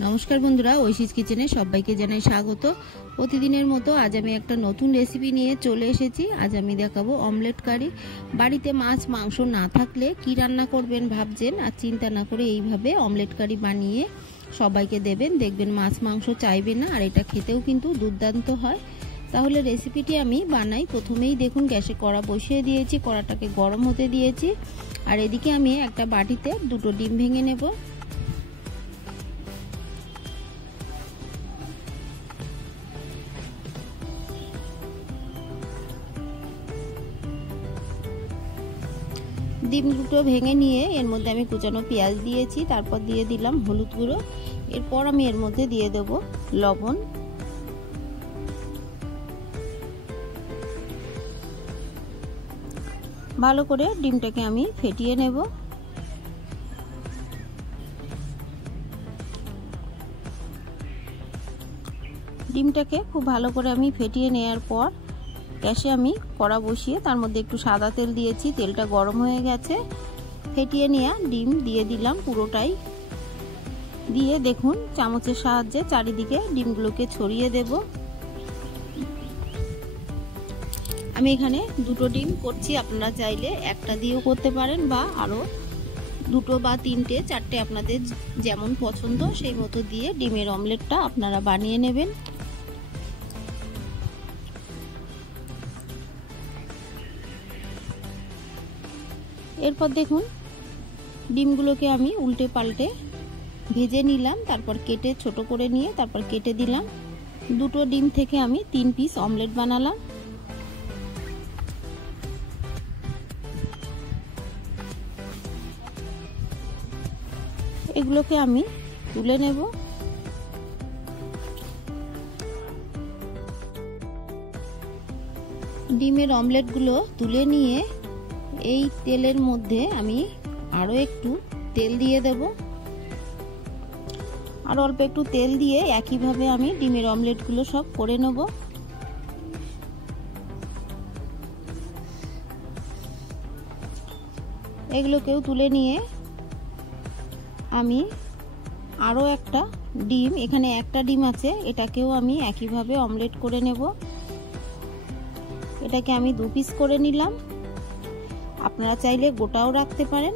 নমস্কার বন্ধুরা, ঐশীজ কিচেনে সবাইকে জানাই স্বাগত। প্রতিদিনের মতো আজ আমি একটা নতুন রেসিপি নিয়ে চলে এসেছি। আজ আমি দেখাবো অমলেট কারি। বাড়িতে মাছ মাংস না থাকলে কি রান্না করবেন ভাবছেন, আর চিন্তা না করে এইভাবে অমলেট কারি বানিয়ে সবাইকে দেবেন, দেখবেন মাছ মাংস চাইবে না, আর এটা খেতেও কিন্তু দুর্দান্ত হয়। তাহলে রেসিপিটি আমি বানাই। প্রথমেই দেখুন গ্যাসে কড়া বসিয়ে দিয়েছি, কড়াটাকে গরম হতে দিয়েছি, আর এদিকে আমি একটা বাটিতে দুটো ডিম ভেঙে নেব। ডিম দুটো ভেঙে নিয়ে এর মধ্যে আমি কুচানো পেঁয়াজ দিয়েছি, তারপর দিয়ে দিলাম হলুদ গুঁড়ো, এরপর আমি এর মধ্যে দিয়ে দেব লবণ। ভালো করে ডিমটাকে আমি ফেটিয়ে নেব। ডিমটাকে খুব ভালো করে আমি ফেটিয়ে নেওয়ার পর গ্যাসে আমি কড়া বসিয়ে তার মধ্যে একটু সাদা তেল দিয়েছি, তেলটা গরম হয়ে গেছে। ফেটিয়ে নেওয়া ডিম দিয়ে দিলাম পুরোটাই, দিয়ে দেখুন চামচের সাহায্যে চারিদিকে ডিমগুলোকে ছড়িয়ে দেব। আমি এখানে দুটো ডিম করছি, আপনারা চাইলে একটা দিয়েও করতে পারেন, বা আরও দুটো বা তিনটে চারটে আপনাদের যেমন পছন্দ সেই মতো দিয়ে ডিমের অমলেটটা আপনারা বানিয়ে নেবেন। এরপর দেখুন ডিমগুলোকে আমি উল্টে পাল্টে ভেজে নিলাম, তারপর কেটে ছোট করে নিয়ে তারপর কেটে দিলাম। দুটো ডিম থেকে আমি 3 পিস অমলেট বানালাম। এগুলোকে আমি তুলে নেব। ডিমের অমলেটগুলো তুলে নিয়ে এই তেলের মধ্যে আমি আরো একটু তেল দিয়ে দেব, আর অল্প একটু তেল দিয়ে একইভাবে আমি ডিমের অমলেটগুলো সব করে নেব। এগুলোকেও তুলে নিয়ে আমি আরো একটা ডিম, এখানে একটা ডিম আছে, এটাকেও আমি একইভাবে অমলেট করে নেব। এটাকে আমি 2 পিস করে নিলাম। আপনারা চাইলে গোটাও রাখতে পারেন।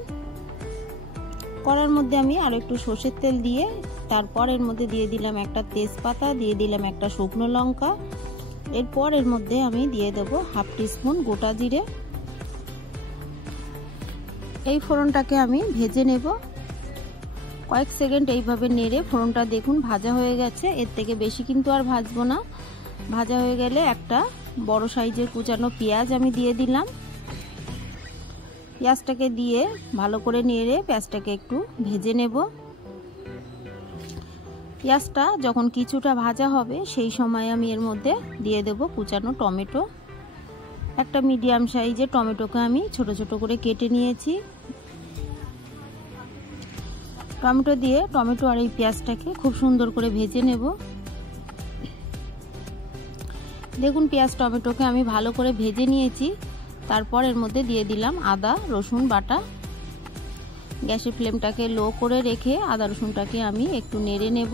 কড়ার মধ্যে আমি আরো একটু সরষের তেল দিয়ে তারপর এর মধ্যে দিয়ে দিলাম একটা তেজপাতা, দিয়ে দিলাম একটা শুকনো লঙ্কা, এরপর এর মধ্যে আমি দিয়ে দেব 1/2 টিস্পুন গোটা জিরে। এই ফোড়নটাকে আমি ভেজে নেব কয়েক সেকেন্ড। এইভাবে নেড়ে ফোড়নটা দেখুন ভাজা হয়ে গেছে, এর থেকে বেশি কিন্তু আর ভাজবো না। ভাজা হয়ে গেলে একটা বড় সাইজের কুচানো পেঁয়াজ আমি দিয়ে দিলাম। পেঁয়াজটাকে দিয়ে ভালো করে নেড়ে পেঁয়াজটাকে একটু ভেজে নেব। পেঁয়াজটা যখন কিছুটা ভাজা হবে সেই সময় আমি এর মধ্যে দিয়ে দেব কুচানো টমেটো। একটা মিডিয়াম সাইজের টমেটোকে আমি ছোট ছোট করে কেটে নিয়েছি। টমেটো দিয়ে টমেটো আর এই পেঁয়াজটাকে খুব সুন্দর করে ভেজে নেব। দেখুন পেঁয়াজ টমেটোকে আমি ভালো করে ভেজে নিয়েছি। তারপর এর মধ্যে দিয়ে দিলাম আদা রসুন বাটা। গ্যাসের ফ্লেমটাকে লো করে রেখে আদা রসুনটাকে আমি একটু নেড়ে নেব।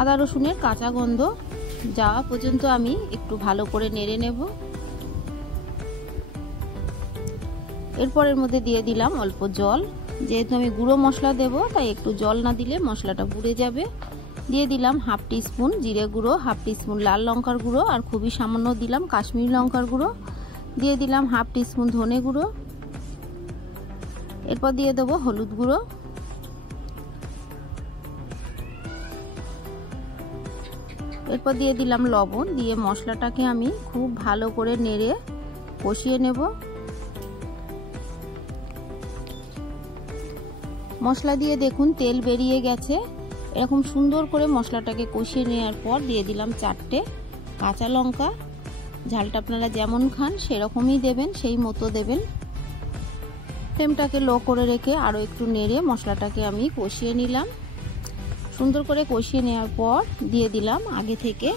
আদা রসুনের কাঁচা গন্ধ যাওয়া পর্যন্ত আমি একটু ভালো করে নেড়ে নেব। এরপর এর মধ্যে দিয়ে দিলাম অল্প জল, যেহেতু আমি গুঁড়ো মশলা দেব তাই একটু জল না দিলে মশলাটা পুড়ে যাবে। দিয়ে দিলাম 1/2 টিস্পুন জিরে গুঁড়ো, 1/2 টিস্পুন লাল লঙ্কার গুঁড়ো, আর খুবই সামান্য দিলাম কাশ্মীরি লঙ্কার গুঁড়ো। দিয়ে দিলাম 1/2 টিস্পুন ধনে গুঁড়ো। এরপর দিয়ে দেবো হলুদ গুঁড়ো। এরপর দিয়ে দিলাম লবণ। দিয়ে মশলাটাকে আমি খুব ভালো করে নেড়ে কষিয়ে নেব। মশলা দিয়ে দেখুন তেল বেরিয়ে গেছে। এরকম সুন্দর করে মশলাটাকে কষিয়ে নেওয়ার পর দিয়ে দিলাম 4টে কাঁচা লঙ্কা। ঝালটা আপনারা যেমন খান সেরকমই দেবেন, সেই মতো দেবেন। ফ্লেমটাকে লো করে রেখে আরও একটু নেড়ে মশলাটাকে আমি কষিয়ে নিলাম। সুন্দর করে কষিয়ে নেওয়ার পর দিয়ে দিলাম আগে থেকে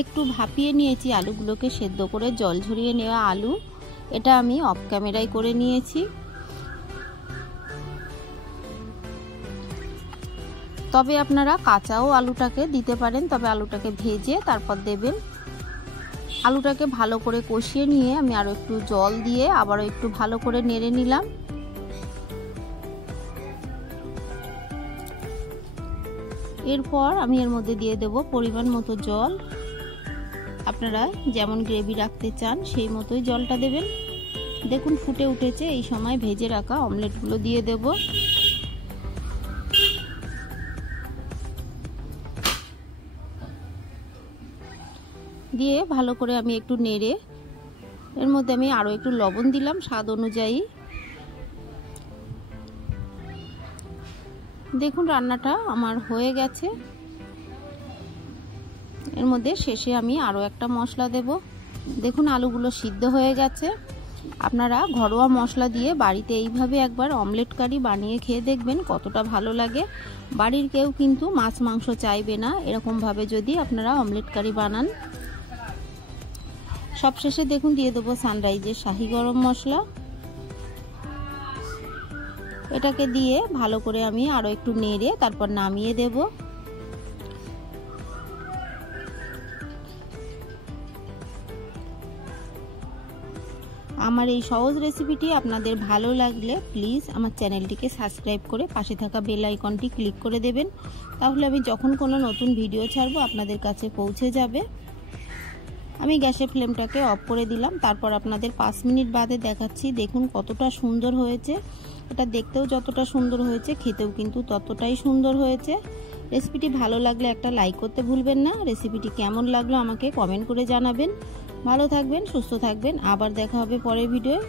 একটু ভাপিয়ে নিয়েছি আলুগুলোকে, সেদ্ধ করে জল ঝরিয়ে নেওয়া আলু। এটা আমি অফ ক্যামেরায় করে নিয়েছি। তবে আপনারা কাঁচাও আলুটাকে দিতে পারেন, তবে আলুটাকে ভেজে তারপর দেবেন। আলুটাকে ভালো করে কষিয়ে নিয়ে আমি আরও একটু জল দিয়ে আবারও একটু ভালো করে নেড়ে নিলাম। এরপর আমি এর মধ্যে দিয়ে দেব পরিমাণ মতো জল। আপনারা যেমন গ্রেভি রাখতে চান সেই মতোই জলটা দেবেন। দেখুন ফুটে উঠেছে, এই সময় ভেজে রাখা অমলেটগুলো দিয়ে দেব। দিয়ে ভালো করে আমি একটু নেড়ে এর মধ্যে আমি আরও একটু লবণ দিলাম স্বাদ অনুযায়ী। দেখুন রান্নাটা আমার হয়ে গেছে। এর মধ্যে শেষে আমি আরও একটা মশলা দেব। দেখুন আলুগুলো সিদ্ধ হয়ে গেছে। আপনারা ঘরোয়া মশলা দিয়ে বাড়িতে এইভাবে একবার অমলেট কারি বানিয়ে খেয়ে দেখবেন কতটা ভালো লাগে। বাড়ির কেউ কিন্তু মাছ মাংস চাইবে না এরকমভাবে যদি আপনারা অমলেট কারি বানান। সবশেষে দেখুন দিয়ে দেবো সানরাইজের শাহি গরম মশলা। এটাকে দিয়ে ভালো করে আমি আরও একটু নেড়ে তারপর নামিয়ে দেব। আমার এই সহজ রেসিপিটি আপনাদের ভালো লাগলে প্লিজ আমার চ্যানেলটিকে সাবস্ক্রাইব করে পাশে থাকা বেল আইকনটি ক্লিক করে দেবেন। তাহলে আমি যখন কোনো নতুন ভিডিও ছাড়বো আপনাদের কাছে পৌঁছে যাবে। আমি গ্যাসের ফ্লেমটাকে অফ করে দিলাম। তারপর আপনাদের 5 মিনিট বাদে দেখাচ্ছি। দেখুন কতটা সুন্দর হয়েছে। এটা দেখতেও যতটা সুন্দর হয়েছে খেতেও কিন্তু ততটাই সুন্দর হয়েছে। রেসিপিটি ভালো লাগলে একটা লাইক করতে ভুলবেন না। রেসিপিটি কেমন লাগলো আমাকে কমেন্ট করে জানাবেন। ভালো থাকবেন, সুস্থ থাকবেন। আবার দেখা হবে পরের ভিডিওয়।